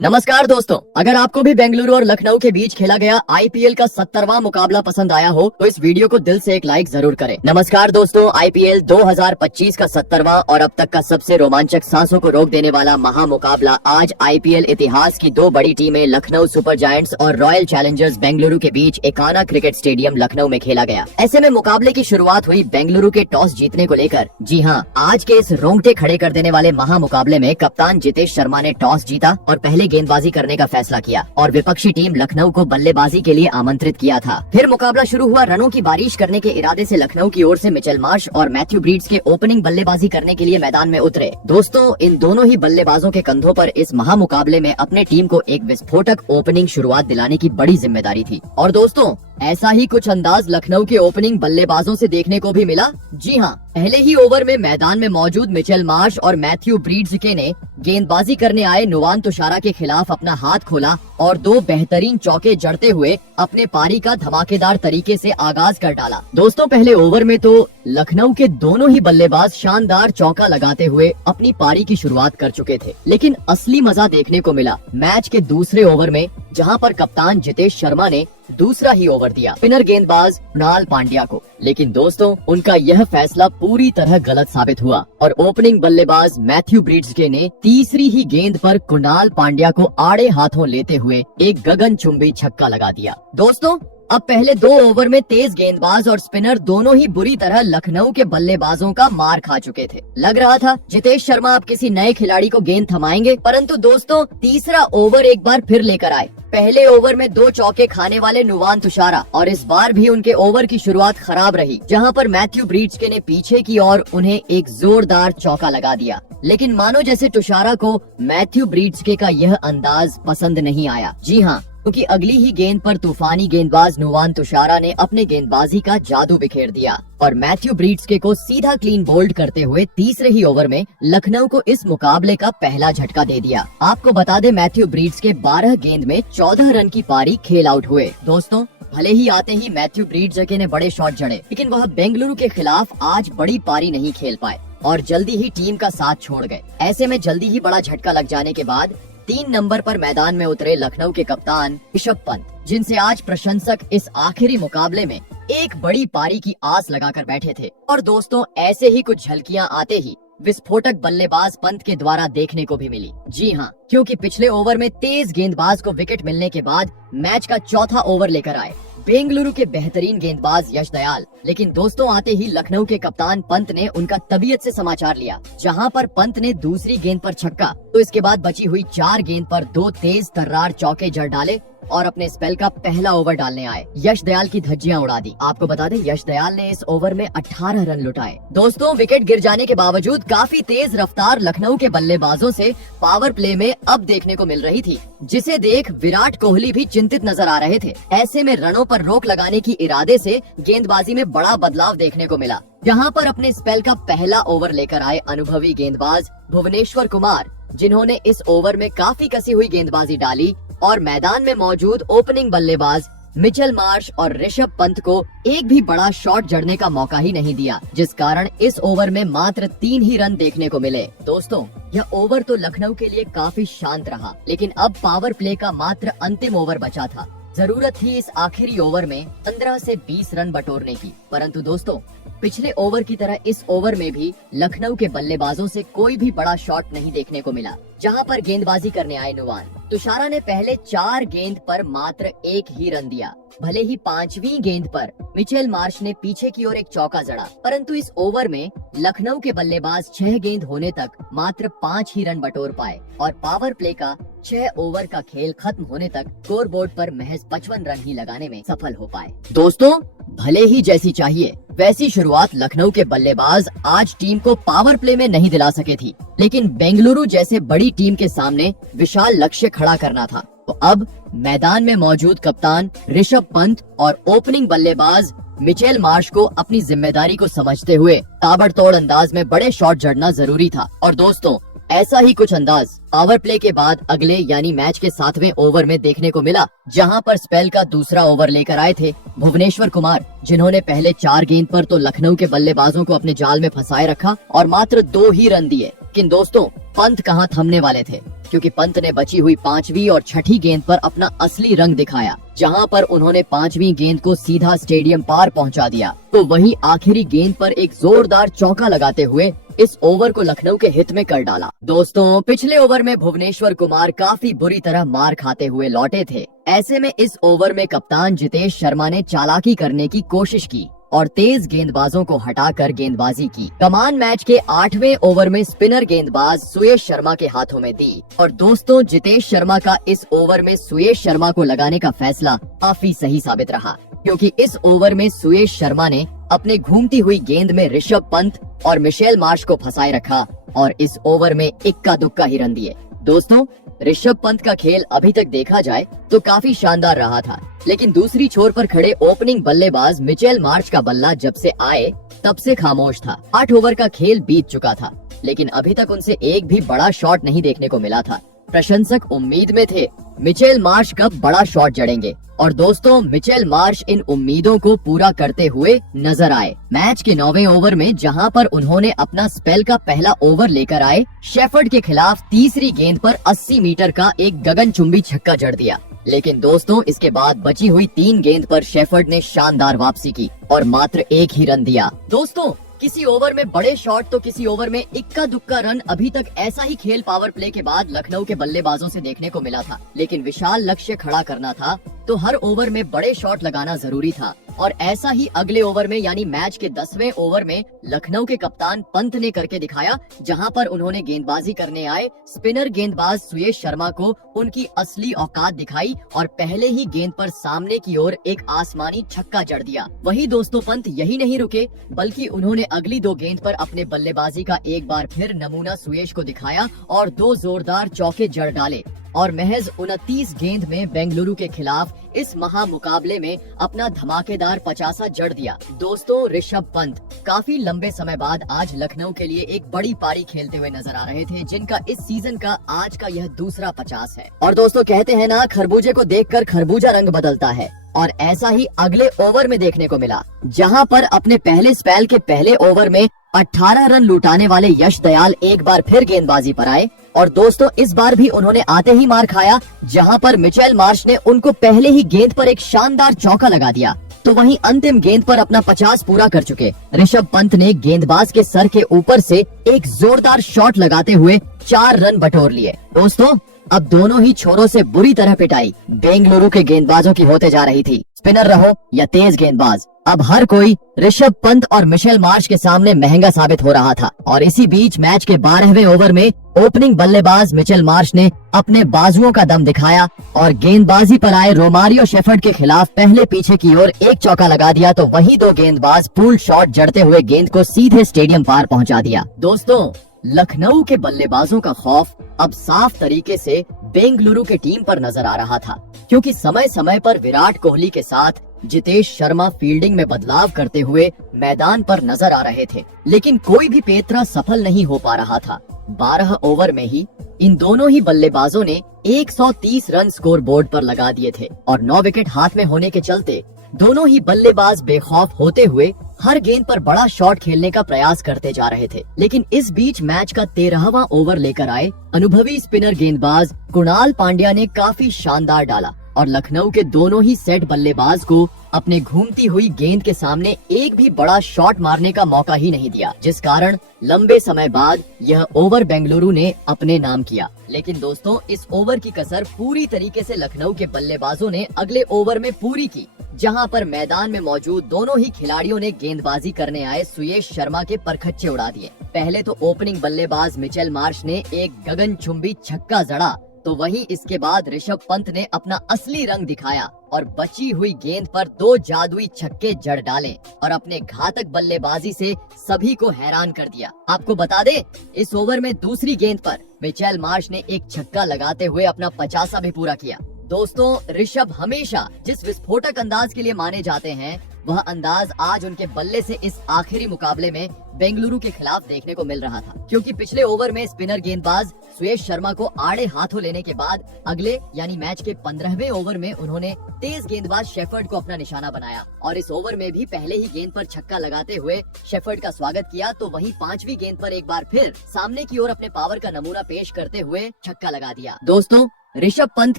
नमस्कार दोस्तों, अगर आपको भी बेंगलुरु और लखनऊ के बीच खेला गया आईपीएल का 70वां मुकाबला पसंद आया हो तो इस वीडियो को दिल से एक लाइक जरूर करें। नमस्कार दोस्तों, आईपीएल 2025 का 70वां और अब तक का सबसे रोमांचक, सांसों को रोक देने वाला महामुकाबला आज आईपीएल इतिहास की दो बड़ी टीमें लखनऊ सुपर जायंट्स और रॉयल चैलेंजर्स बेंगलुरु के बीच एकाना क्रिकेट स्टेडियम लखनऊ में खेला गया। ऐसे में मुकाबले की शुरुआत हुई बेंगलुरु के टॉस जीतने को लेकर। जी हाँ, आज के इस रोंगटे खड़े कर देने वाले महामुकाबले में कप्तान जितेश शर्मा ने टॉस जीता और पहले गेंदबाजी करने का फैसला किया और विपक्षी टीम लखनऊ को बल्लेबाजी के लिए आमंत्रित किया था। फिर मुकाबला शुरू हुआ। रनों की बारिश करने के इरादे से लखनऊ की ओर से मिचेल मार्श और मैथ्यू ब्रीड्स के ओपनिंग बल्लेबाजी करने के लिए मैदान में उतरे। दोस्तों, इन दोनों ही बल्लेबाजों के कंधों पर इस महामुकाबले में अपने टीम को एक विस्फोटक ओपनिंग शुरुआत दिलाने की बड़ी जिम्मेदारी थी। और दोस्तों, ऐसा ही कुछ अंदाज लखनऊ के ओपनिंग बल्लेबाजों से देखने को भी मिला। जी हाँ, पहले ही ओवर में मैदान में मौजूद मिचेल मार्श और मैथ्यू ब्रीड्स ने गेंदबाजी करने आए नुवान तुषारा के खिलाफ अपना हाथ खोला और दो बेहतरीन चौके जड़ते हुए अपने पारी का धमाकेदार तरीके से आगाज कर डाला। दोस्तों, पहले ओवर में तो लखनऊ के दोनों ही बल्लेबाज शानदार चौका लगाते हुए अपनी पारी की शुरुआत कर चुके थे, लेकिन असली मजा देखने को मिला मैच के दूसरे ओवर में, जहां पर कप्तान जितेश शर्मा ने दूसरा ही ओवर दिया स्पिनर गेंदबाज कुणाल पांड्या को। लेकिन दोस्तों, उनका यह फैसला पूरी तरह गलत साबित हुआ और ओपनिंग बल्लेबाज मैथ्यू ब्रीड्स ने तीसरी ही गेंद पर कुणाल पांड्या को आड़े हाथों लेते हुए एक गगनचुंबी छक्का लगा दिया। दोस्तों, अब पहले दो ओवर में तेज गेंदबाज और स्पिनर दोनों ही बुरी तरह लखनऊ के बल्लेबाजों का मार खा चुके थे। लग रहा था जितेश शर्मा अब किसी नए खिलाड़ी को गेंद थमाएंगे, परंतु दोस्तों, तीसरा ओवर एक बार फिर लेकर आए। पहले ओवर में दो चौके खाने वाले नुवान तुषारा और इस बार भी उनके ओवर की शुरुआत खराब रही, जहां पर मैथ्यू ब्रीड्स ने पीछे की ओर उन्हें एक जोरदार चौका लगा दिया। लेकिन मानो जैसे तुषारा को मैथ्यू ब्रीड्स का यह अंदाज पसंद नहीं आया। जी हाँ, क्योंकि अगली ही गेंद पर तूफानी गेंदबाज नुवान तुषारा ने अपने गेंदबाजी का जादू बिखेर दिया और मैथ्यू ब्रीड्स को सीधा क्लीन बोल्ड करते हुए तीसरे ही ओवर में लखनऊ को इस मुकाबले का पहला झटका दे दिया। आपको बता दें, मैथ्यू ब्रीड्स 12 गेंद में 14 रन की पारी खेल आउट हुए। दोस्तों, भले ही आते ही मैथ्यू ब्रीड्स ने बड़े शॉट जड़े, लेकिन वह बेंगलुरु के खिलाफ आज बड़ी पारी नहीं खेल पाए और जल्दी ही टीम का साथ छोड़ गए। ऐसे में जल्दी ही बड़ा झटका लग जाने के बाद 3 नंबर पर मैदान में उतरे लखनऊ के कप्तान ऋषभ पंत, जिनसे आज प्रशंसक इस आखिरी मुकाबले में एक बड़ी पारी की आस लगाकर बैठे थे। और दोस्तों, ऐसे ही कुछ झलकियां आते ही विस्फोटक बल्लेबाज पंत के द्वारा देखने को भी मिली। जी हाँ, क्योंकि पिछले ओवर में तेज गेंदबाज को विकेट मिलने के बाद मैच का चौथा ओवर लेकर आए बेंगलुरु के बेहतरीन गेंदबाज यश दयाल। लेकिन दोस्तों, आते ही लखनऊ के कप्तान पंत ने उनका तबीयत से समाचार लिया, जहां पर पंत ने दूसरी गेंद पर छक्का तो इसके बाद बची हुई 4 गेंद पर 2 तेज तर्रार चौके जड़ डाले और अपने स्पेल का पहला ओवर डालने आए। यश दयाल की धज्जियां उड़ा दी। आपको बता दें, यश दयाल ने इस ओवर में 18 रन लुटाए। दोस्तों, विकेट गिर जाने के बावजूद काफी तेज रफ्तार लखनऊ के बल्लेबाजों से पावर प्ले में अब देखने को मिल रही थी, जिसे देख विराट कोहली भी चिंतित नजर आ रहे थे। ऐसे में रनों पर रोक लगाने की इरादे से गेंदबाजी में बड़ा बदलाव देखने को मिला, जहां पर अपने स्पेल का पहला ओवर लेकर आए अनुभवी गेंदबाज भुवनेश्वर कुमार, जिन्होंने इस ओवर में काफी कसी हुई गेंदबाजी डाली और मैदान में मौजूद ओपनिंग बल्लेबाज मिचेल मार्श और ऋषभ पंत को एक भी बड़ा शॉट जड़ने का मौका ही नहीं दिया, जिस कारण इस ओवर में मात्र 3 ही रन देखने को मिले। दोस्तों, यह ओवर तो लखनऊ के लिए काफी शांत रहा, लेकिन अब पावर प्ले का मात्र अंतिम ओवर बचा था। जरूरत थी इस आखिरी ओवर में 15 से 20 रन बटोरने की, परंतु दोस्तों, पिछले ओवर की तरह इस ओवर में भी लखनऊ के बल्लेबाजों से कोई भी बड़ा शॉट नहीं देखने को मिला, जहां पर गेंदबाजी करने आए नुवान तुषारा ने पहले 4 गेंद पर मात्र 1 ही रन दिया। भले ही 5वीं गेंद पर मिचेल मार्श ने पीछे की ओर एक चौका जड़ा, परंतु इस ओवर में लखनऊ के बल्लेबाज 6 गेंद होने तक मात्र 5 ही रन बटोर पाए और पावर प्ले का 6 ओवर का खेल खत्म होने तक स्कोर बोर्ड पर महज 55 रन ही लगाने में सफल हो पाए। दोस्तों, भले ही जैसी चाहिए वैसी शुरुआत लखनऊ के बल्लेबाज आज टीम को पावर प्ले में नहीं दिला सके थी, लेकिन बेंगलुरु जैसे बड़ी टीम के सामने विशाल लक्ष्य खड़ा करना था। तो अब मैदान में मौजूद कप्तान ऋषभ पंत और ओपनिंग बल्लेबाज मिचेल मार्श को अपनी जिम्मेदारी को समझते हुए ताबड़तोड़ अंदाज में बड़े शॉट जड़ना जरूरी था। और दोस्तों, ऐसा ही कुछ अंदाज पावर प्ले के बाद अगले यानी मैच के 7वें ओवर में देखने को मिला, जहां पर स्पेल का दूसरा ओवर लेकर आए थे भुवनेश्वर कुमार, जिन्होंने पहले 4 गेंद पर तो लखनऊ के बल्लेबाजों को अपने जाल में फंसाए रखा और मात्र 2 ही रन दिए। लेकिन दोस्तों पंत कहां थमने वाले थे, क्योंकि पंत ने बची हुई 5वीं और 6ठी गेंद पर अपना असली रंग दिखाया, जहां पर उन्होंने 5वीं गेंद को सीधा स्टेडियम पार पहुंचा दिया। तो वहीं आखिरी गेंद पर एक जोरदार चौका लगाते हुए इस ओवर को लखनऊ के हित में कर डाला। दोस्तों पिछले ओवर में भुवनेश्वर कुमार काफी बुरी तरह मार खाते हुए लौटे थे। ऐसे में इस ओवर में कप्तान जितेश शर्मा ने चालाकी करने की कोशिश की और तेज गेंदबाजों को हटाकर गेंदबाजी की। कमान मैच के 8वें ओवर में स्पिनर गेंदबाज सुयश शर्मा के हाथों में दी और दोस्तों जितेश शर्मा का इस ओवर में सुयश शर्मा को लगाने का फैसला काफी सही साबित रहा, क्योंकि इस ओवर में सुयश शर्मा ने अपने घूमती हुई गेंद में ऋषभ पंत और मिशेल मार्श को फंसाए रखा और इस ओवर में इक्का दुक्का ही रन दिए। दोस्तों ऋषभ पंत का खेल अभी तक देखा जाए तो काफी शानदार रहा था, लेकिन दूसरी छोर पर खड़े ओपनिंग बल्लेबाज मिचेल मार्श का बल्ला जब से आए तब से खामोश था। 8 ओवर का खेल बीत चुका था, लेकिन अभी तक उनसे एक भी बड़ा शॉट नहीं देखने को मिला था। प्रशंसक उम्मीद में थे मिचेल मार्श कब बड़ा शॉट जड़ेंगे और दोस्तों मिचेल मार्श इन उम्मीदों को पूरा करते हुए नजर आए। मैच के 9वें ओवर में जहां पर उन्होंने अपना स्पेल का पहला ओवर लेकर आए, शेफर्ड के खिलाफ तीसरी गेंद पर 80 मीटर का एक गगनचुंबी छक्का जड़ दिया। लेकिन दोस्तों इसके बाद बची हुई 3 गेंद पर शेफर्ड ने शानदार वापसी की और मात्र 1 ही रन दिया। दोस्तों किसी ओवर में बड़े शॉट तो किसी ओवर में इक्का दुक्का रन, अभी तक ऐसा ही खेल पावर प्ले के बाद लखनऊ के बल्लेबाजों से देखने को मिला था। लेकिन विशाल लक्ष्य खड़ा करना था तो हर ओवर में बड़े शॉट लगाना जरूरी था और ऐसा ही अगले ओवर में यानी मैच के 10वें ओवर में लखनऊ के कप्तान पंत ने करके दिखाया, जहां पर उन्होंने गेंदबाजी करने आए स्पिनर गेंदबाज सुयश शर्मा को उनकी असली औकात दिखाई और पहले ही गेंद पर सामने की ओर एक आसमानी छक्का जड़ दिया। वही दोस्तों पंत यही नहीं रुके, बल्कि उन्होंने अगली 2 गेंद पर अपने बल्लेबाजी का एक बार फिर नमूना सुयश को दिखाया और 2 जोरदार चौके जड़ डाले और महज 29 गेंद में बेंगलुरु के खिलाफ इस महा मुकाबले में अपना धमाकेदार 50 जड़ दिया। दोस्तों ऋषभ पंत काफी लंबे समय बाद आज लखनऊ के लिए एक बड़ी पारी खेलते हुए नजर आ रहे थे, जिनका इस सीजन का आज का यह दूसरा 50 है। और दोस्तों कहते हैं ना, खरबूजे को देखकर खरबूजा रंग बदलता है और ऐसा ही अगले ओवर में देखने को मिला, जहां पर अपने पहले स्पेल के पहले ओवर में 18 रन लुटाने वाले यश दयाल एक बार फिर गेंदबाजी पर आए और दोस्तों इस बार भी उन्होंने आते ही मार खाया, जहां पर मिचेल मार्श ने उनको पहले ही गेंद पर एक शानदार चौका लगा दिया। तो वहीं अंतिम गेंद पर अपना 50 पूरा कर चुके ऋषभ पंत ने गेंदबाज के सर के ऊपर से एक जोरदार शॉट लगाते हुए 4 रन बटोर लिए। दोस्तों अब दोनों ही छोरों से बुरी तरह पिटाई बेंगलुरु के गेंदबाजों की होते जा रही थी। स्पिनर रहो या तेज गेंदबाज, अब हर कोई ऋषभ पंत और मिशेल मार्श के सामने महंगा साबित हो रहा था। और इसी बीच मैच के 12वें ओवर में ओपनिंग बल्लेबाज मिचेल मार्श ने अपने बाजुओं का दम दिखाया और गेंदबाजी पर आए रोमारियो शेफर्ड के खिलाफ पहले पीछे की ओर एक चौका लगा दिया, तो वही 2 गेंदबाज पुल शॉट जड़ते हुए गेंद को सीधे स्टेडियम पार पहुंचा दिया। दोस्तों लखनऊ के बल्लेबाजों का खौफ अब साफ तरीके से बेंगलुरु के टीम पर नजर आ रहा था, क्योंकि समय समय पर विराट कोहली के साथ जितेश शर्मा फील्डिंग में बदलाव करते हुए मैदान पर नजर आ रहे थे, लेकिन कोई भी पेतरा सफल नहीं हो पा रहा था। 12 ओवर में ही इन दोनों ही बल्लेबाजों ने 130 रन स्कोर बोर्ड पर लगा दिए थे और 9 विकेट हाथ में होने के चलते दोनों ही बल्लेबाज बेखौफ होते हुए हर गेंद पर बड़ा शॉट खेलने का प्रयास करते जा रहे थे। लेकिन इस बीच मैच का 13वां ओवर लेकर आए अनुभवी स्पिनर गेंदबाज कुणाल पांड्या ने काफी शानदार डाला और लखनऊ के दोनों ही सेट बल्लेबाज को अपने घूमती हुई गेंद के सामने एक भी बड़ा शॉट मारने का मौका ही नहीं दिया, जिस कारण लंबे समय बाद यह ओवर बेंगलुरु ने अपने नाम किया। लेकिन दोस्तों इस ओवर की कसर पूरी तरीके से लखनऊ के बल्लेबाजों ने अगले ओवर में पूरी की, जहां पर मैदान में मौजूद दोनों ही खिलाड़ियों ने गेंदबाजी करने आए सुयश शर्मा के परखच्चे उड़ा दिए। पहले तो ओपनिंग बल्लेबाज मिचेल मार्श ने एक गगनचुंबी छक्का जड़ा, तो वहीं इसके बाद ऋषभ पंत ने अपना असली रंग दिखाया और बची हुई गेंद पर 2 जादुई छक्के जड़ डाले और अपने घातक बल्लेबाजी से सभी को हैरान कर दिया। आपको बता दे, इस ओवर में दूसरी गेंद पर मिचेल मार्श ने एक छक्का लगाते हुए अपना 50 भी पूरा किया। दोस्तों ऋषभ हमेशा जिस विस्फोटक अंदाज के लिए माने जाते हैं, वह अंदाज आज उनके बल्ले से इस आखिरी मुकाबले में बेंगलुरु के खिलाफ देखने को मिल रहा था, क्योंकि पिछले ओवर में स्पिनर गेंदबाज सुयश शर्मा को आड़े हाथों लेने के बाद अगले यानी मैच के 15वें ओवर में उन्होंने तेज गेंदबाज शेफर्ड को अपना निशाना बनाया और इस ओवर में भी पहले ही गेंद पर छक्का लगाते हुए शेफर्ड का स्वागत किया, तो वहीं 5वीं गेंद पर एक बार फिर सामने की ओर अपने पावर का नमूना पेश करते हुए छक्का लगा दिया। दोस्तों ऋषभ पंत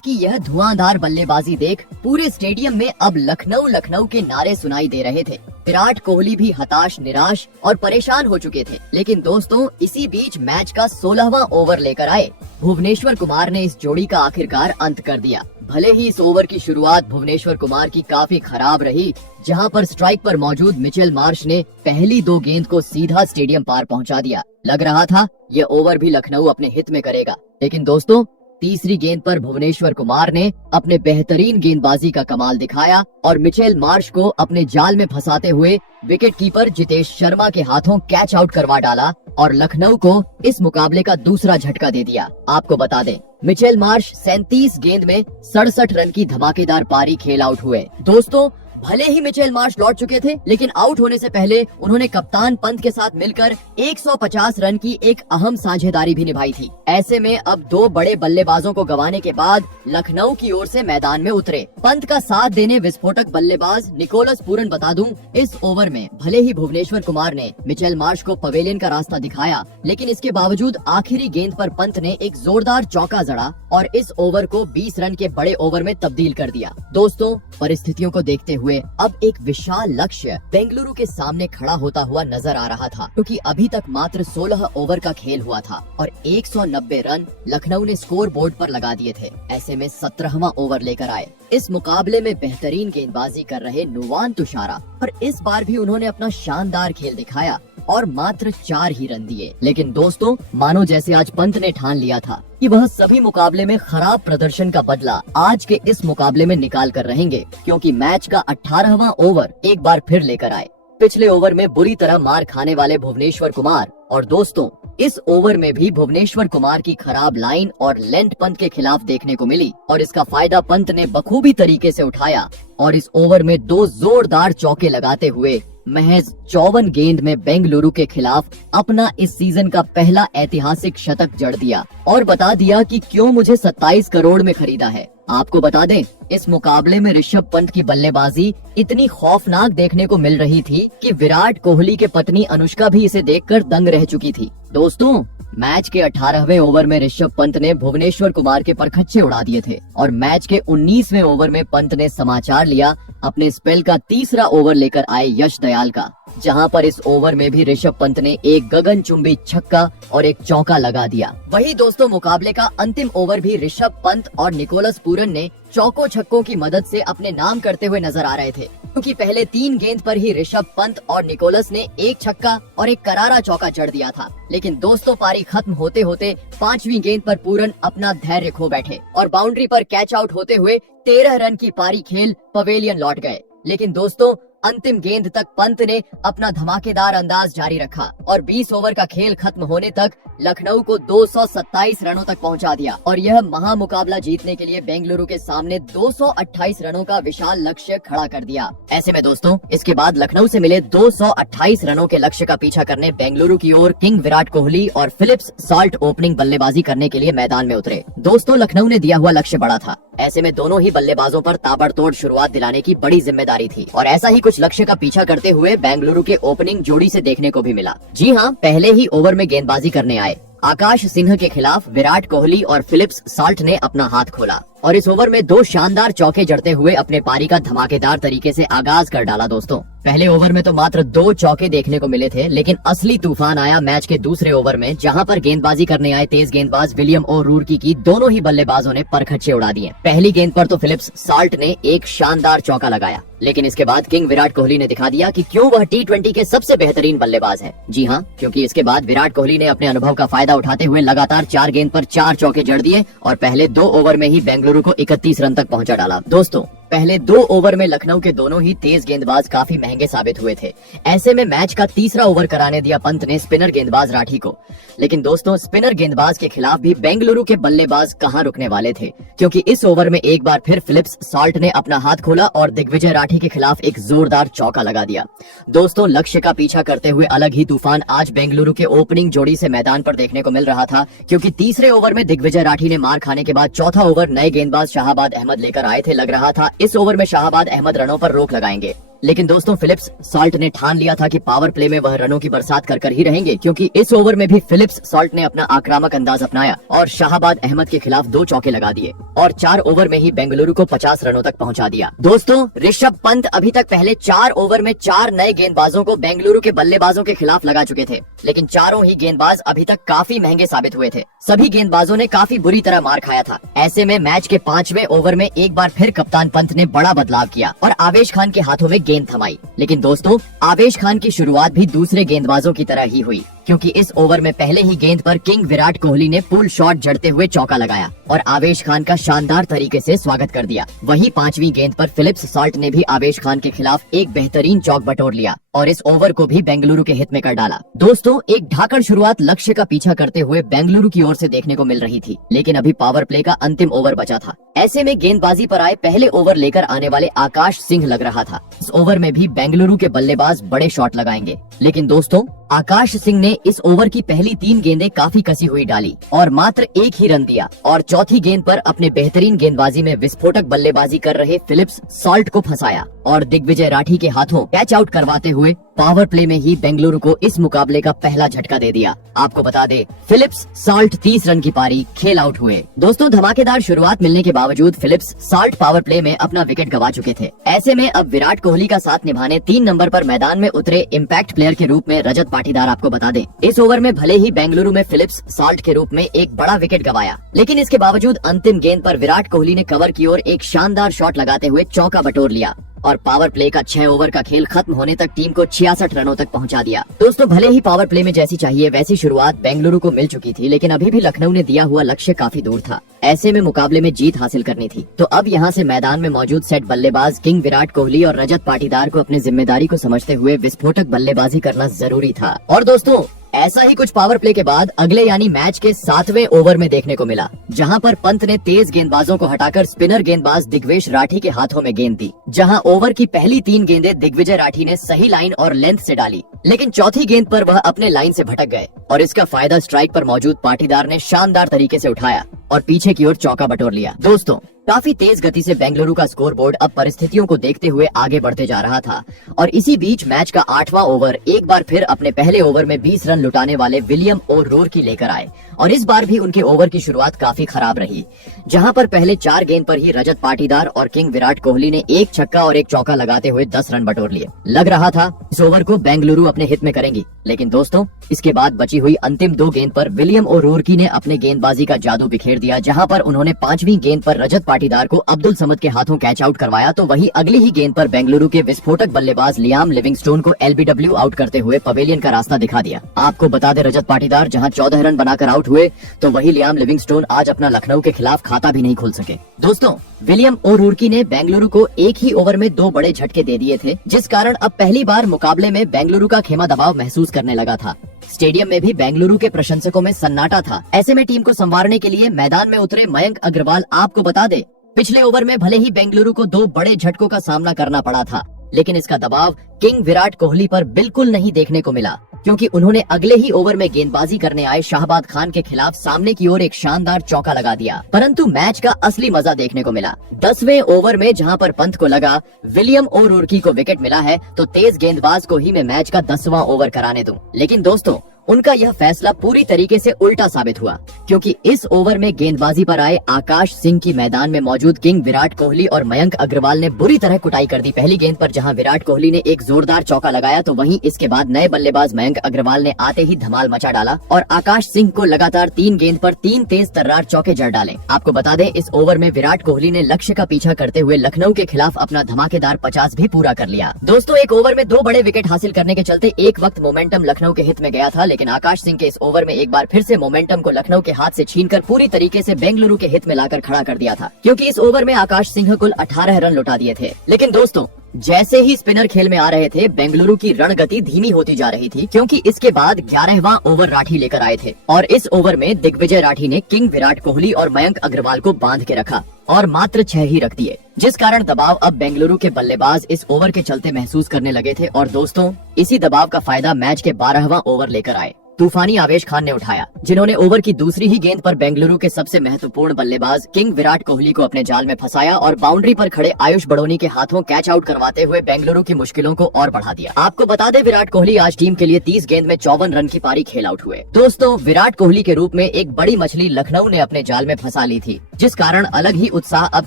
की यह धुआंधार बल्लेबाजी देख पूरे स्टेडियम में अब लखनऊ लखनऊ के नारे सुनाई दे रहे थे। विराट कोहली भी हताश, निराश और परेशान हो चुके थे। लेकिन दोस्तों इसी बीच मैच का 16वां ओवर लेकर आए भुवनेश्वर कुमार ने इस जोड़ी का आखिरकार अंत कर दिया। भले ही इस ओवर की शुरुआत भुवनेश्वर कुमार की काफी खराब रही, जहां पर स्ट्राइक पर मौजूद मिचेल मार्श ने पहली 2 गेंद को सीधा स्टेडियम पार पहुंचा दिया। लग रहा था यह ओवर भी लखनऊ अपने हित में करेगा, लेकिन दोस्तों तीसरी गेंद पर भुवनेश्वर कुमार ने अपने बेहतरीन गेंदबाजी का कमाल दिखाया और मिचेल मार्श को अपने जाल में फंसाते हुए विकेट कीपर जितेश शर्मा के हाथों कैच आउट करवा डाला और लखनऊ को इस मुकाबले का दूसरा झटका दे दिया। आपको बता दें मिचेल मार्श 37 गेंद में 67 रन की धमाकेदार पारी खेल आउट हुए। दोस्तों भले ही मिचेल मार्श लौट चुके थे, लेकिन आउट होने से पहले उन्होंने कप्तान पंत के साथ मिलकर 150 रन की एक अहम साझेदारी भी निभाई थी। ऐसे में अब 2 बड़े बल्लेबाजों को गंवाने के बाद लखनऊ की ओर से मैदान में उतरे पंत का साथ देने विस्फोटक बल्लेबाज निकोलस पूरन। बता दूं इस ओवर में भले ही भुवनेश्वर कुमार ने मिचेल मार्श को पवेलियन का रास्ता दिखाया, लेकिन इसके बावजूद आखिरी गेंद पर पंत ने एक जोरदार चौका जड़ा और इस ओवर को 20 रन के बड़े ओवर में तब्दील कर दिया। दोस्तों परिस्थितियों को देखते हुए अब एक विशाल लक्ष्य बेंगलुरु के सामने खड़ा होता हुआ नजर आ रहा था, क्योंकि अभी तक मात्र 16 ओवर का खेल हुआ था और 190 रन लखनऊ ने स्कोर बोर्ड पर लगा दिए थे। ऐसे में 17वां ओवर लेकर आए इस मुकाबले में बेहतरीन गेंदबाजी कर रहे नुवान तुषारा, और इस बार भी उन्होंने अपना शानदार खेल दिखाया और मात्र 4 ही रन दिए। लेकिन दोस्तों मानो जैसे आज पंत ने ठान लिया था कि वह सभी मुकाबले में खराब प्रदर्शन का बदला आज के इस मुकाबले में निकाल कर रहेंगे, क्योंकि मैच का 18वां ओवर एक बार फिर लेकर आए। पिछले ओवर में बुरी तरह मार खाने वाले भुवनेश्वर कुमार, और दोस्तों इस ओवर में भी भुवनेश्वर कुमार की खराब लाइन और लेंथ पंत के खिलाफ देखने को मिली और इसका फायदा पंत ने बखूबी तरीके से उठाया और इस ओवर में 2 जोरदार चौके लगाते हुए महज 54 गेंद में बेंगलुरु के खिलाफ अपना इस सीजन का पहला ऐतिहासिक शतक जड़ दिया और बता दिया कि क्यों मुझे 27 करोड़ में खरीदा है। आपको बता दें इस मुकाबले में ऋषभ पंत की बल्लेबाजी इतनी खौफनाक देखने को मिल रही थी कि विराट कोहली के पत्नी अनुष्का भी इसे देखकर दंग रह चुकी थी। दोस्तों मैच के 18वें ओवर में ऋषभ पंत ने भुवनेश्वर कुमार के परखच्चे उड़ा दिए थे और मैच के 19वें ओवर में पंत ने समाचार लिया अपने स्पेल का तीसरा ओवर लेकर आए यश दयाल का, जहां पर इस ओवर में भी ऋषभ पंत ने एक गगनचुंबी छक्का और एक चौका लगा दिया। वही दोस्तों मुकाबले का अंतिम ओवर भी ऋषभ पंत और निकोलस पूरन ने चौकों छक्कों की मदद से अपने नाम करते हुए नजर आ रहे थे, क्योंकि पहले 3 गेंद पर ही ऋषभ पंत और निकोलस ने एक छक्का और एक करारा चौका जड़ दिया था। लेकिन दोस्तों पारी खत्म होते होते 5वीं गेंद पर पूरन अपना धैर्य खो बैठे और बाउंड्री पर कैच आउट होते हुए 13 रन की पारी खेल पवेलियन लौट गए। लेकिन दोस्तों अंतिम गेंद तक पंत ने अपना धमाकेदार अंदाज जारी रखा और 20 ओवर का खेल खत्म होने तक लखनऊ को 227 रनों तक पहुंचा दिया और यह महामुकाबला जीतने के लिए बेंगलुरु के सामने 228 रनों का विशाल लक्ष्य खड़ा कर दिया। ऐसे में दोस्तों इसके बाद लखनऊ से मिले 228 रनों के लक्ष्य का पीछा करने बेंगलुरु की ओर किंग विराट कोहली और फिलिप्स साल्ट ओपनिंग बल्लेबाजी करने के लिए मैदान में उतरे। दोस्तों लखनऊ ने दिया हुआ लक्ष्य बड़ा था, ऐसे में दोनों ही बल्लेबाजों पर ताबड़तोड़ शुरुआत दिलाने की बड़ी जिम्मेदारी थी और ऐसा ही कुछ लक्ष्य का पीछा करते हुए बेंगलुरु के ओपनिंग जोड़ी से देखने को भी मिला। जी हाँ, पहले ही ओवर में गेंदबाजी करने आए आकाश सिंह के खिलाफ विराट कोहली और फिलिप्स साल्ट ने अपना हाथ खोला और इस ओवर में 2 शानदार चौके जड़ते हुए अपने पारी का धमाकेदार तरीके से आगाज कर डाला। दोस्तों पहले ओवर में तो मात्र 2 चौके देखने को मिले थे, लेकिन असली तूफान आया मैच के दूसरे ओवर में, जहां पर गेंदबाजी करने आए तेज गेंदबाज विलियम ओ रूरकी की दोनों ही बल्लेबाजों ने परखच्चे उड़ा दिए। पहली गेंद पर तो फिलिप्स साल्ट ने एक शानदार चौका लगाया, लेकिन इसके बाद किंग विराट कोहली ने दिखा दिया कि क्यों वह T20 के सबसे बेहतरीन बल्लेबाज है। जी हाँ, क्योंकि इसके बाद विराट कोहली ने अपने अनुभव का फायदा उठाते हुए लगातार 4 गेंद पर 4 चौके जड़ दिए और पहले 2 ओवर में ही बेंगलुरु को 31 रन तक पहुंचा डाला। दोस्तों पहले 2 ओवर में लखनऊ के दोनों ही तेज गेंदबाज काफी महंगे साबित हुए थे। ऐसे में मैच का तीसरा ओवर कराने दिया पंत ने स्पिनर गेंदबाज राठी को। लेकिन दोस्तों, स्पिनर गेंदबाज के खिलाफ भी बेंगलुरु के बल्लेबाज कहां रुकने वाले थे, क्योंकि इस ओवर में एक बार फिर फिलिप्स सॉल्ट ने अपना हाथ खोला और दिग्विजय राठी के खिलाफ एक जोरदार चौका लगा दिया। दोस्तों, लक्ष्य का पीछा करते हुए अलग ही तूफान आज बेंगलुरु के ओपनिंग जोड़ी से मैदान पर देखने को मिल रहा था, क्योंकि तीसरे ओवर में दिग्विजय राठी ने मार खाने के बाद चौथा ओवर नए गेंदबाज शाहाबाद अहमद लेकर आए थे। लग रहा था इस ओवर में शाहाबाद अहमद रनों पर रोक लगाएंगे, लेकिन दोस्तों फिलिप्स सॉल्ट ने ठान लिया था कि पावर प्ले में वह रनों की बरसात कर ही रहेंगे, क्योंकि इस ओवर में भी फिलिप्स सॉल्ट ने अपना आक्रामक अंदाज अपनाया और शाहाबाद अहमद के खिलाफ 2 चौके लगा दिए और 4 ओवर में ही बेंगलुरु को 50 रनों तक पहुंचा दिया। दोस्तों, ऋषभ पंत अभी तक पहले 4 ओवर में 4 नए गेंदबाजों को बेंगलुरु के बल्लेबाजों के खिलाफ लगा चुके थे, लेकिन चारों ही गेंदबाज अभी तक काफी महंगे साबित हुए थे। सभी गेंदबाजों ने काफी बुरी तरह मार खाया था। ऐसे में मैच के 5वें ओवर में एक बार फिर कप्तान पंत ने बड़ा बदलाव किया और आवेश खान के हाथों में गेंद थमाई। लेकिन दोस्तों, आवेश खान की शुरुआत भी दूसरे गेंदबाजों की तरह ही हुई, क्योंकि इस ओवर में पहले ही गेंद पर किंग विराट कोहली ने पुल शॉट जड़ते हुए चौका लगाया और आवेश खान का शानदार तरीके से स्वागत कर दिया। वहीं 5वीं गेंद पर फिलिप्स सॉल्ट ने भी आवेश खान के खिलाफ एक बेहतरीन चौक बटोर लिया और इस ओवर को भी बेंगलुरु के हित में कर डाला। दोस्तों, एक ढाकड़ शुरुआत लक्ष्य का पीछा करते हुए बेंगलुरु की ओर से देखने को मिल रही थी, लेकिन अभी पावर प्ले का अंतिम ओवर बचा था। ऐसे में गेंदबाजी पर आए पहले ओवर लेकर आने वाले आकाश सिंह लग रहा था। इस ओवर में भी बेंगलुरु के बल्लेबाज बड़े शॉट लगाएंगे, लेकिन दोस्तों आकाश सिंह ने इस ओवर की पहली 3 गेंदें काफी कसी हुई डाली और मात्र 1 ही रन दिया और चौथी गेंद पर अपने बेहतरीन गेंदबाजी में विस्फोटक बल्लेबाजी कर रहे फिलिप्स सॉल्ट को फंसाया और दिग्विजय राठी के हाथों कैच आउट करवाते हुए पावर प्ले में ही बेंगलुरु को इस मुकाबले का पहला झटका दे दिया। आपको बता दे, फिलिप्स सॉल्ट 30 रन की पारी खेल आउट हुए। दोस्तों, धमाकेदार शुरुआत मिलने के बावजूद फिलिप्स सॉल्ट पावर प्ले में अपना विकेट गंवा चुके थे। ऐसे में अब विराट कोहली का साथ निभाने 3 नंबर पर मैदान में उतरे इम्पैक्ट प्लेयर के रूप में रजत पाटीदार। आपको बता दें, इस ओवर में भले ही बेंगलुरु में फिलिप्स सॉल्ट के रूप में एक बड़ा विकेट गंवाया, लेकिन इसके बावजूद अंतिम गेंद पर विराट कोहली ने कवर की ओर एक शानदार शॉट लगाते हुए चौका बटोर लिया और पावर प्ले का 6 ओवर का खेल खत्म होने तक टीम को 66 रनों तक पहुंचा दिया। दोस्तों, भले ही पावर प्ले में जैसी चाहिए वैसी शुरुआत बेंगलुरु को मिल चुकी थी, लेकिन अभी भी लखनऊ ने दिया हुआ लक्ष्य काफी दूर था। ऐसे में मुकाबले में जीत हासिल करनी थी, तो अब यहां से मैदान में मौजूद सेट बल्लेबाज किंग विराट कोहली और रजत पाटीदार को अपनी जिम्मेदारी को समझते हुए विस्फोटक बल्लेबाजी करना जरूरी था। और दोस्तों, ऐसा ही कुछ पावर प्ले के बाद अगले यानी मैच के 7वें ओवर में देखने को मिला, जहां पर पंत ने तेज गेंदबाजों को हटाकर स्पिनर गेंदबाज दिग्विजय राठी के हाथों में गेंद दी। जहां ओवर की पहली 3 गेंदें दिग्विजय राठी ने सही लाइन और लेंथ से डाली, लेकिन चौथी गेंद पर वह अपने लाइन से भटक गए और इसका फायदा स्ट्राइक पर मौजूद पाटीदार ने शानदार तरीके से उठाया और पीछे की ओर चौका बटोर लिया। दोस्तों, काफी तेज गति से बेंगलुरु का स्कोरबोर्ड अब परिस्थितियों को देखते हुए आगे बढ़ते जा रहा था और इसी बीच मैच का 8वां ओवर एक बार फिर अपने पहले ओवर में 20 रन लुटाने वाले विलियम ओ'रोर्की लेकर आए और इस बार भी उनके ओवर की शुरुआत काफी खराब रही, जहां पर पहले 4 गेंद पर ही रजत पाटीदार और किंग विराट कोहली ने एक छक्का और एक चौका लगाते हुए 10 रन बटोर लिए। लग रहा था इस ओवर को बेंगलुरु अपने हित में करेंगी, लेकिन दोस्तों इसके बाद बची हुई अंतिम 2 गेंद पर विलियम ओ'रोर्की ने अपने गेंदबाजी का जादू बिखेर दिया, जहां पर उन्होंने 5वीं गेंद पर रजत पाटीदार को अब्दुल समद के हाथों कैच आउट करवाया, तो वहीं अगली ही गेंद पर बेंगलुरु के विस्फोटक बल्लेबाज लियाम लिविंगस्टोन को एलबीडब्ल्यू आउट करते हुए पवेलियन का रास्ता दिखा दिया। आपको बता दे, रजत पाटीदार जहां 14 रन बनाकर आउट हुए, तो वहीं लियाम लिविंगस्टोन आज अपना लखनऊ के खिलाफ खाता भी नहीं खोल सके। दोस्तों, विलियम ओ'रोर्की ने बेंगलुरु को एक ही ओवर में 2 बड़े झटके दे दिए थे, जिस कारण अब पहली बार मुकाबले में बेंगलुरु का खेमा दबाव महसूस करने लगा था। स्टेडियम में भी बेंगलुरु के प्रशंसकों में सन्नाटा था। ऐसे में टीम को संवारने के लिए मैदान में उतरे मयंक अग्रवाल। आपको बता दे, पिछले ओवर में भले ही बेंगलुरु को 2 बड़े झटकों का सामना करना पड़ा था, लेकिन इसका दबाव किंग विराट कोहली पर बिल्कुल नहीं देखने को मिला, क्योंकि उन्होंने अगले ही ओवर में गेंदबाजी करने आए शाहाबाद खान के खिलाफ सामने की ओर एक शानदार चौका लगा दिया। परंतु मैच का असली मजा देखने को मिला 10वें ओवर में, जहां पर पंत को लगा विलियम ओ'रोर्की को विकेट मिला है तो तेज गेंदबाज को ही मैं मैच का 10वां ओवर कराने दूं। लेकिन दोस्तों, उनका यह फैसला पूरी तरीके से उल्टा साबित हुआ, क्योंकि इस ओवर में गेंदबाजी पर आए आकाश सिंह की मैदान में मौजूद किंग विराट कोहली और मयंक अग्रवाल ने बुरी तरह कुटाई कर दी। पहली गेंद पर जहां विराट कोहली ने एक जोरदार चौका लगाया, तो वहीं इसके बाद नए बल्लेबाज मयंक अग्रवाल ने आते ही धमाल मचा डाला और आकाश सिंह को लगातार 3 गेंद पर 3 तेज तर्रार चौके जड़ डाले। आपको बता दें, इस ओवर में विराट कोहली ने लक्ष्य का पीछा करते हुए लखनऊ के खिलाफ अपना धमाकेदार 50 भी पूरा कर लिया। दोस्तों, एक ओवर में 2 बड़े विकेट हासिल करने के चलते एक वक्त मोमेंटम लखनऊ के हित में गया था, लेकिन लेकिन आकाश सिंह के इस ओवर में एक बार फिर से मोमेंटम को लखनऊ के हाथ से छीनकर पूरी तरीके से बेंगलुरु के हित में लाकर खड़ा कर दिया था, क्योंकि इस ओवर में आकाश सिंह कुल 18 रन लौटा दिए थे। लेकिन दोस्तों, जैसे ही स्पिनर खेल में आ रहे थे, बेंगलुरु की रणगति धीमी होती जा रही थी, क्योंकि इसके बाद 11वां ओवर राठी लेकर आए थे और इस ओवर में दिग्विजय राठी ने किंग विराट कोहली और मयंक अग्रवाल को बांध के रखा और मात्र 6 ही रख दिए, जिस कारण दबाव अब बेंगलुरु के बल्लेबाज इस ओवर के चलते महसूस करने लगे थे। और दोस्तों, इसी दबाव का फायदा मैच के 12वां ओवर लेकर आए तूफानी आवेश खान ने उठाया, जिन्होंने ओवर की दूसरी ही गेंद पर बेंगलुरु के सबसे महत्वपूर्ण बल्लेबाज किंग विराट कोहली को अपने जाल में फंसाया और बाउंड्री पर खड़े आयुष बड़ोनी के हाथों कैच आउट करवाते हुए बेंगलुरु की मुश्किलों को और बढ़ा दिया। आपको बता दें, विराट कोहली आज टीम के लिए 30 गेंद में 54 रन की पारी खेल आउट हुए। दोस्तों, विराट कोहली के रूप में एक बड़ी मछली लखनऊ ने अपने जाल में फंसा ली थी, जिस कारण अलग ही उत्साह अब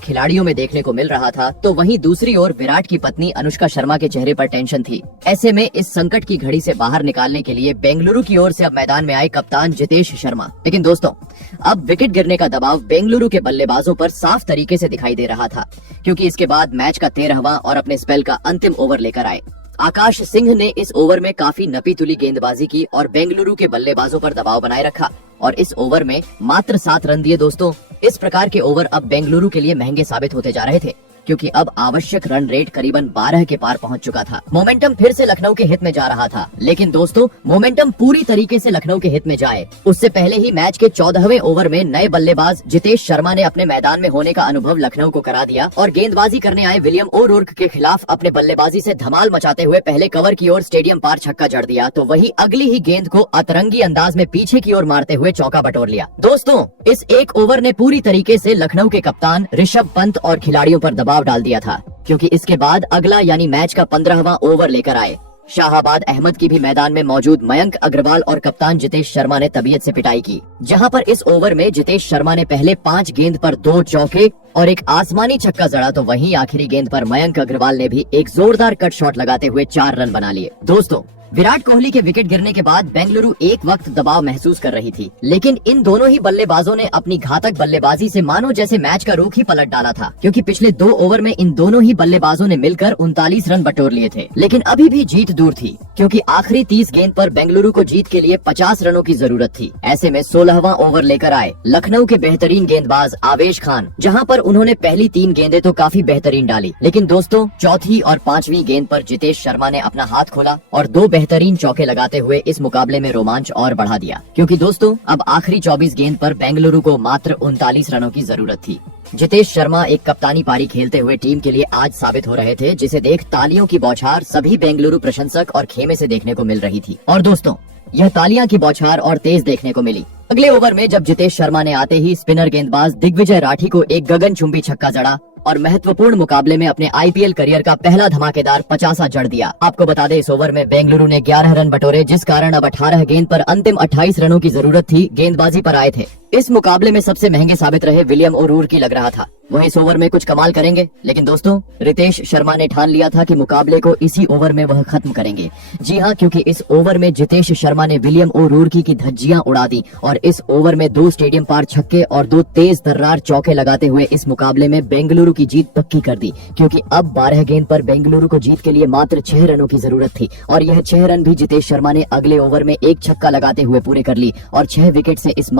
खिलाड़ियों में देखने को मिल रहा था। तो वहीं दूसरी ओर विराट की पत्नी अनुष्का शर्मा के चेहरे पर टेंशन थी। ऐसे में इस संकट की घड़ी से बाहर निकालने के लिए बेंगलुरु की ओर से अब मैदान में आए कप्तान जितेश शर्मा। लेकिन दोस्तों, अब विकेट गिरने का दबाव बेंगलुरु के बल्लेबाजों पर साफ तरीके से दिखाई दे रहा था, क्योंकि इसके बाद मैच का 13वां और अपने स्पेल का अंतिम ओवर लेकर आए। आकाश सिंह ने इस ओवर में काफी नपी तुली गेंदबाजी की और बेंगलुरु के बल्लेबाजों पर दबाव बनाए रखा और इस ओवर में मात्र 7 रन दिए। दोस्तों, इस प्रकार के ओवर अब बेंगलुरु के लिए महंगे साबित होते जा रहे थे, क्योंकि अब आवश्यक रन रेट करीबन 12 के पार पहुंच चुका था। मोमेंटम फिर से लखनऊ के हित में जा रहा था, लेकिन दोस्तों, मोमेंटम पूरी तरीके से लखनऊ के हित में जाए उससे पहले ही मैच के 14वें ओवर में नए बल्लेबाज जितेश शर्मा ने अपने मैदान में होने का अनुभव लखनऊ को करा दिया और गेंदबाजी करने आए विलियम ओ'रोर्क के खिलाफ अपने बल्लेबाजी से धमाल मचाते हुए पहले कवर की ओर स्टेडियम पार छक्का जड़ दिया, तो वही अगली ही गेंद को अतरंगी अंदाज में पीछे की ओर मारते हुए चौका बटोर लिया। दोस्तों, इस एक ओवर ने पूरी तरीके से लखनऊ के कप्तान ऋषभ पंत और खिलाड़ियों पर दबाव डाल दिया था, क्योंकि इसके बाद अगला यानी मैच का 15वां ओवर लेकर आए। शाहाबाद अहमद की भी मैदान में मौजूद मयंक अग्रवाल और कप्तान जितेश शर्मा ने तबीयत से पिटाई की, जहां पर इस ओवर में जितेश शर्मा ने पहले 5 गेंद पर 2 चौके और एक आसमानी छक्का जड़ा, तो वहीं आखिरी गेंद पर मयंक अग्रवाल ने भी एक जोरदार कट शॉट लगाते हुए 4 रन बना लिए। दोस्तों, विराट कोहली के विकेट गिरने के बाद बेंगलुरु एक वक्त दबाव महसूस कर रही थी, लेकिन इन दोनों ही बल्लेबाजों ने अपनी घातक बल्लेबाजी से मानो जैसे मैच का रुख ही पलट डाला था, क्योंकि पिछले 2 ओवर में इन दोनों ही बल्लेबाजों ने मिलकर 39 रन बटोर लिए थे। लेकिन अभी भी जीत दूर थी, क्योंकि आखिरी 30 गेंद पर बेंगलुरु को जीत के लिए 50 रनों की जरूरत थी। ऐसे में 16वां ओवर लेकर आए लखनऊ के बेहतरीन गेंदबाज आवेश खान, जहां पर उन्होंने पहली 3 गेंदें तो काफी बेहतरीन डाली, लेकिन दोस्तों, चौथी और 5वीं गेंद पर जितेश शर्मा ने अपना हाथ खोला और 2 बेहतरीन चौके लगाते हुए इस मुकाबले में रोमांच और बढ़ा दिया, क्योंकि दोस्तों, अब आखिरी 24 गेंद पर बेंगलुरु को मात्र 39 रनों की जरूरत थी। जितेश शर्मा एक कप्तानी पारी खेलते हुए टीम के लिए आज साबित हो रहे थे, जिसे देख तालियों की बौछार सभी बेंगलुरु प्रशंसक और खेमे से देखने को मिल रही थी। और दोस्तों, यह तालियां की बौछार और तेज देखने को मिली अगले ओवर में, जब जितेश शर्मा ने आते ही स्पिनर गेंदबाज दिग्विजय राठी को एक गगनचुंबी छक्का जड़ा और महत्वपूर्ण मुकाबले में अपने आईपीएल करियर का पहला धमाकेदार 50 जड़ दिया। आपको बता दें, इस ओवर में बेंगलुरु ने 11 रन बटोरे, जिस कारण अब 18 गेंद पर अंतिम 28 रनों की जरूरत थी, गेंदबाजी पर आए थे। इस मुकाबले में सबसे महंगे साबित रहे विलियम ओ'रोर्क की लग रहा था, वह इस ओवर में कुछ कमाल करेंगे, लेकिन दोस्तों, रितेश शर्मा ने ठान लिया था कि मुकाबले को इसी ओवर में वह खत्म करेंगे। जी हाँ, क्योंकि इस ओवर में जितेश शर्मा ने विलियम ओ'रोर्क की धज्जियां उड़ा दी और इस ओवर में 2 स्टेडियम पार छक्के और 2 तेज तर्रार चौके लगाते हुए इस मुकाबले में बेंगलुरु की जीत पक्की कर दी, क्योंकि अब 12 गेंद पर बेंगलुरु को जीत के लिए मात्र 6 रनों की जरूरत थी और यह 6 रन भी जितेश शर्मा ने अगले ओवर में एक छक्का लगाते हुए पूरे कर ली और 6 विकेट से इस